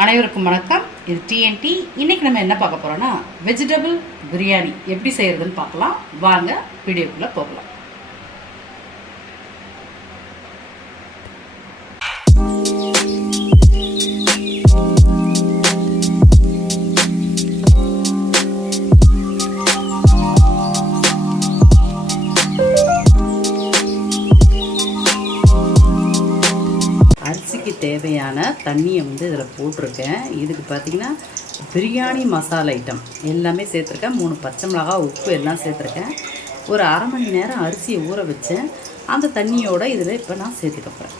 அனைவருக்கும் வணக்கம். இது டிஎன்டி இன்னைக்கு நம்ம என்ன பார்க்க போறோம்னா வெஜிடபிள் பிரியாணி எப்படி செய்யறதுன்னு பார்க்கலாம். வாங்க வீடியோக்குள்ள போகலாம். தேவையான தண்ணியை வந்து இதில் போட்டிருக்கேன். இதுக்கு பார்த்தீங்கன்னா பிரியாணி மசாலா ஐட்டம் எல்லாமே சேர்த்துருக்கேன். மூணு பச்சை மிளகா உப்பு எல்லாம் சேர்த்துருக்கேன். ஒரு அரை மணி நேரம் அரிசியை ஊற வச்சேன். அந்த தண்ணியோட இதில் இப்போ நான் சேர்த்துக்க போகிறேன்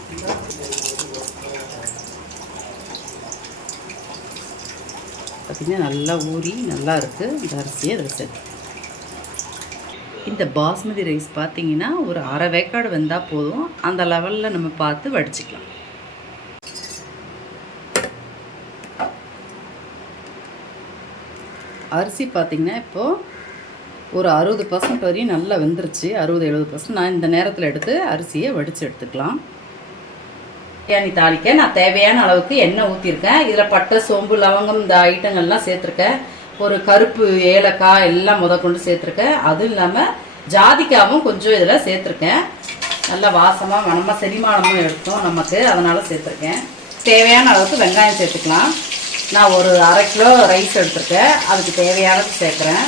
பார்த்திங்கன்னா நல்லா ஊறி நல்லா இருக்குது இந்த அரிசியை இதில் சேர்த்து. இந்த பாஸ்மதி ரைஸ் பார்த்திங்கன்னா ஒரு அரை வேக்காடு வந்தால் போதும். அந்த லெவலில் நம்ம பார்த்து வடிச்சிக்கலாம். அரிசி பார்த்திங்கன்னா இப்போது ஒரு அறுபது பர்சன்ட் வரையும் நல்லா வெந்துருச்சு. அறுபது எழுபது பர்சன்ட் நான் இந்த நேரத்தில் எடுத்து அரிசியை வடித்து எடுத்துக்கலாம். பிரியாணி தாளிக்க? நான் தேவையான அளவுக்கு எண்ணெய் ஊற்றிருக்கேன் இதில் பட்டை சோம்பு லவங்கம் இந்த ஐட்டங்கள்லாம் சேர்த்துருக்கேன். ஒரு கருப்பு ஏலக்காய் எல்லாம் முத கொண்டு சேர்த்துருக்கேன். அதுவும் இல்லாமல் ஜாதிக்காவும் கொஞ்சம் இதில் சேர்த்துருக்கேன். நல்லா வாசமாக மனமாக செரிமானமும் எடுத்தோம் நமக்கு. அதனால் சேர்த்துருக்கேன். தேவையான அளவுக்கு வெங்காயம் சேர்த்துக்கலாம். நான் ஒரு அரை கிலோ ரைஸ் எடுத்திருக்கேன். அதுக்கு தேவையானது சேர்க்குறேன்.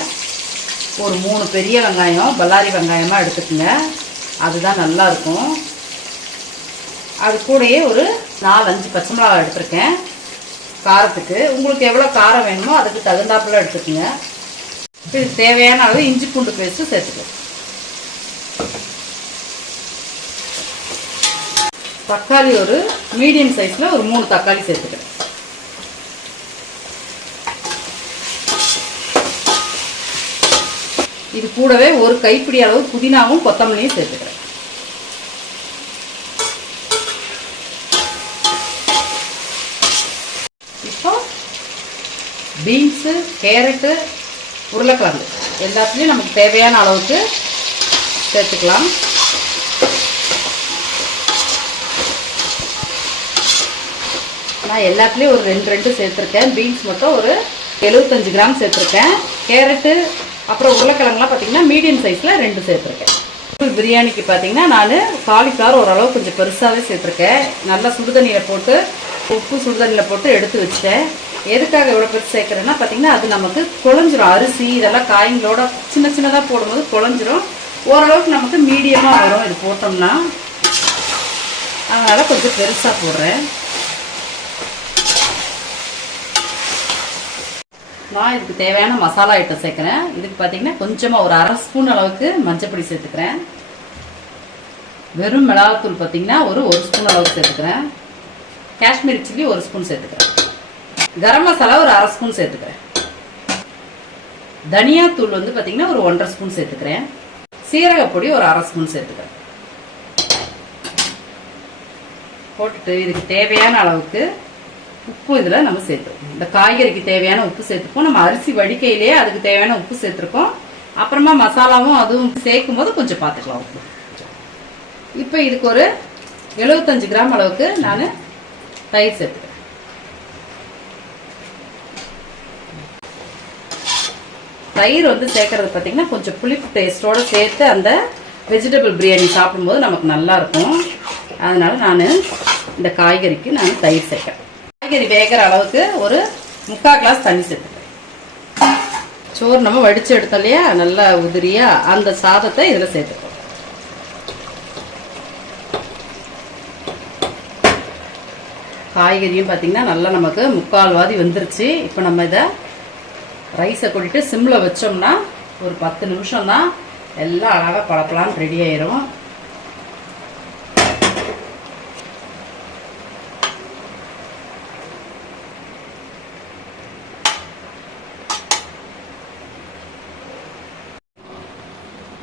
ஒரு மூணு பெரிய வெங்காயம் பல்லாரி வெங்காயமாக எடுத்துக்கோங்க. அதுதான் நல்லாயிருக்கும் அது கூடயே ஒரு நாலு அஞ்சு பச்சை மிளகா எடுத்திருக்கேன். காரத்துக்கு. உங்களுக்கு எவ்வளோ காரம் வேணுமோ அதுக்கு தகுந்தாப்பில் எடுத்துக்கோங்க. இது தேவையான அளவு இஞ்சி பூண்டு பேஸ்ட்டு சேர்த்துக்கலாம். தக்காளி ஒரு மீடியம் சைஸில் ஒரு மூணு தக்காளி சேர்த்துக்கிறேன் இது கூடவே ஒரு கைப்பிடி அளவு புதினாவும் கொத்தமல்லியும் சேர்த்துக்கிறேன். இப்போ பீன்ஸு கேரட்டு உருளைக்கிழங்கு. எல்லாத்துலேயும் நமக்கு தேவையான அளவுக்கு சேர்த்துக்கலாம். நான் எல்லாத்துலேயும் ஒரு ரெண்டு ரெண்டு சேர்த்துருக்கேன். பீன்ஸ் மட்டும் ஒரு எழுபத்தஞ்சு கிராம் சேர்த்துருக்கேன். கேரட்டு அப்புறம் உருளைக்கிழங்குலாம் பார்த்தீங்கன்னா மீடியம் சைஸில் ரெண்டு சேர்த்துருக்கேன். பிரியாணிக்கு பார்த்தீங்கன்னா நான் காலிஃப்ளவர் ஓரளவு கொஞ்சம் பெருசாகவே சேர்த்துருக்கேன். நல்லா சுடுதண்ணியில் போட்டு உப்பு சுடுதண்ணியில் போட்டு எடுத்து வச்சிட்டேன். எதுக்காக இவ்வளோ பெருசு சேர்க்குறேன்னா பார்த்தீங்கன்னா அது நமக்கு குழஞ்சிரும். அரிசி இதெல்லாம் காய்களோட சின்ன சின்னதாக போடும்போது குழஞ்சிரும். ஓரளவுக்கு நமக்கு மீடியமாக வரும். இது போட்டோம்னா. அதனால் கொஞ்சம் பெருசாக போடுறேன். நான் இதுக்கு தேவையான மசாலா ஐட்டம் சேர்க்குறேன். இதுக்கு பார்த்தீங்கன்னா கொஞ்சமாக ஒரு அரை ஸ்பூன் அளவுக்கு மஞ்சப்பொடி சேர்த்துக்கிறேன். வெறும் மிளகாத்தூள் பார்த்தீங்கன்னா ஒரு ஒரு ஸ்பூன் அளவுக்கு சேர்த்துக்கிறேன். காஷ்மீரி சில்லி ஒரு ஸ்பூன் சேர்த்துக்கிறேன். கரம் மசாலா ஒரு அரை ஸ்பூன் சேர்த்துக்கிறேன். தனியாத்தூள் வந்து பார்த்தீங்கன்னா ஒரு ஒன்றரை ஸ்பூன் சேர்த்துக்கிறேன். சீரகப்பொடி ஒரு அரை ஸ்பூன் சேர்த்துக்கிறேன். போட்டுட்டு இதுக்கு தேவையான அளவுக்கு உப்பு இதில் நம்ம சேர்த்துருக்கோம் இந்த காய்கறிக்கு தேவையான உப்பு சேர்த்துப்போம். நம்ம அரிசி வடிக்கையிலேயே அதுக்கு தேவையான உப்பு சேர்த்துருக்கோம். அப்புறமா மசாலாவும் அதுவும் சேர்க்கும் போது கொஞ்சம் பார்த்துக்கலாம் உப்பு. இப்போ இதுக்கு ஒரு எழுபத்தஞ்சு கிராம் அளவுக்கு நான் தயிர் சேர்த்துக்கிறேன். தயிர் வந்து சேர்க்கறது பார்த்தீங்கன்னா கொஞ்சம் புளிப்பு டேஸ்ட்டோடு சேர்த்து அந்த வெஜிடபிள் பிரியாணி சாப்பிடும்போது நமக்கு நல்லாயிருக்கும் அதனால் நான் இந்த காய்கறிக்கு நான் தயிர் சேர்க்குறேன். காய்கறி வேகிற அளவுக்கு ஒரு முக்கால் கிளாஸ் தண்ணி சேர்த்துக்கிறேன் சோறு நம்ம வடிச்சு எடுத்தோம் இல்லையா? நல்லா உதிரியா அந்த சாதத்தை இதில் சேர்த்துக்கிறோம் காய்கறியும் பார்த்தீங்கன்னா நல்லா நமக்கு முக்கால் வாதி வந்துருச்சு. இப்போ நம்ம இதை ரைஸை கொட்டிட்டு சிம்மில் வச்சோம்னா ஒரு பத்து நிமிஷம் தான் எல்லாம் அழகாக பழப்பலான்னு ரெடி ஆயிரும்.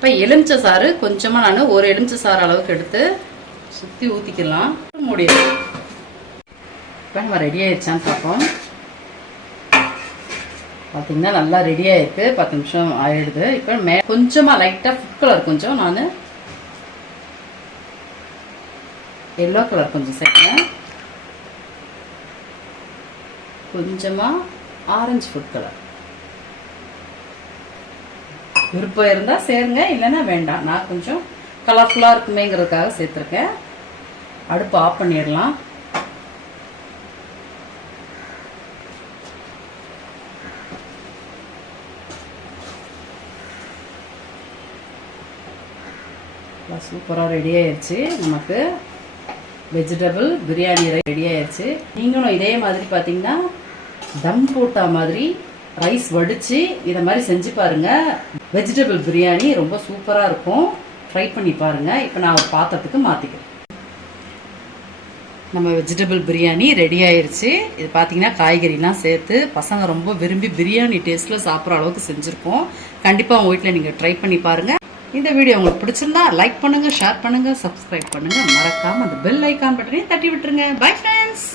இப்போ எலுமிச்சை சாறு கொஞ்சமாக நான் ஒரு எலுமிச்சை சாறு அளவுக்கு எடுத்து சுற்றி ஊற்றிக்கலாம் முடியும் இப்போ நம்ம ரெடி ஆயிடுச்சான்னு பார்ப்போம். பார்த்தீங்கன்னா நல்லா ரெடி ஆயிருக்கு. பத்து நிமிஷம் ஆயிடுது. இப்போ மே கொஞ்சமாக லைட்டாக ஃபுட் கலர் கொஞ்சம் நான் எல்லோ கலர் கொஞ்சம் சேர்க்குறேன். கொஞ்சமாக ஆரஞ்சு ஃபுட் கலர் விருப்பம் இருந்தால் சேருங்க இல்லைன்னா வேண்டாம். நான் கொஞ்சம் கலர்ஃபுல்லாக இருக்குமேங்கிறதுக்காக சேர்த்துருக்கேன். அடுப்பு ஆஃப் பண்ணிடலாம். சூப்பராக ரெடி ஆயிடுச்சு நமக்கு வெஜிடபிள் பிரியாணி ரெடி ஆயிடுச்சு நீங்களும் இதே மாதிரி பார்த்தீங்கன்னா தம் போட்டா மாதிரி ரைஸ் வடித்து இதை மாதிரி செஞ்சு பாருங்க. வெஜிடபிள் பிரியாணி ரொம்ப சூப்பராக இருக்கும். ட்ரை பண்ணி பாருங்க. இப்போ நான் ஒரு பாத்திரத்துக்கு மாற்றிக்கிறேன் நம்ம வெஜிடபிள் பிரியாணி ரெடி ஆயிருச்சு. இது பார்த்தீங்கன்னா காய்கறிலாம் சேர்த்து பசங்க ரொம்ப விரும்பி பிரியாணி டேஸ்ட்டில் சாப்பிட்ற அளவுக்கு செஞ்சுருக்கோம். கண்டிப்பாக உங்கள் வீட்டில் நீங்கள் ட்ரை பண்ணி பாருங்கள் இந்த வீடியோ உங்களுக்கு பிடிச்சிருந்தா லைக் பண்ணுங்கள் ஷேர் பண்ணுங்கள் சப்ஸ்கிரைப் பண்ணுங்கள் மறக்காமல் அந்த பெல் ஐக்கான் பட்டனையும் தட்டி விட்டுருங்க. Bye friends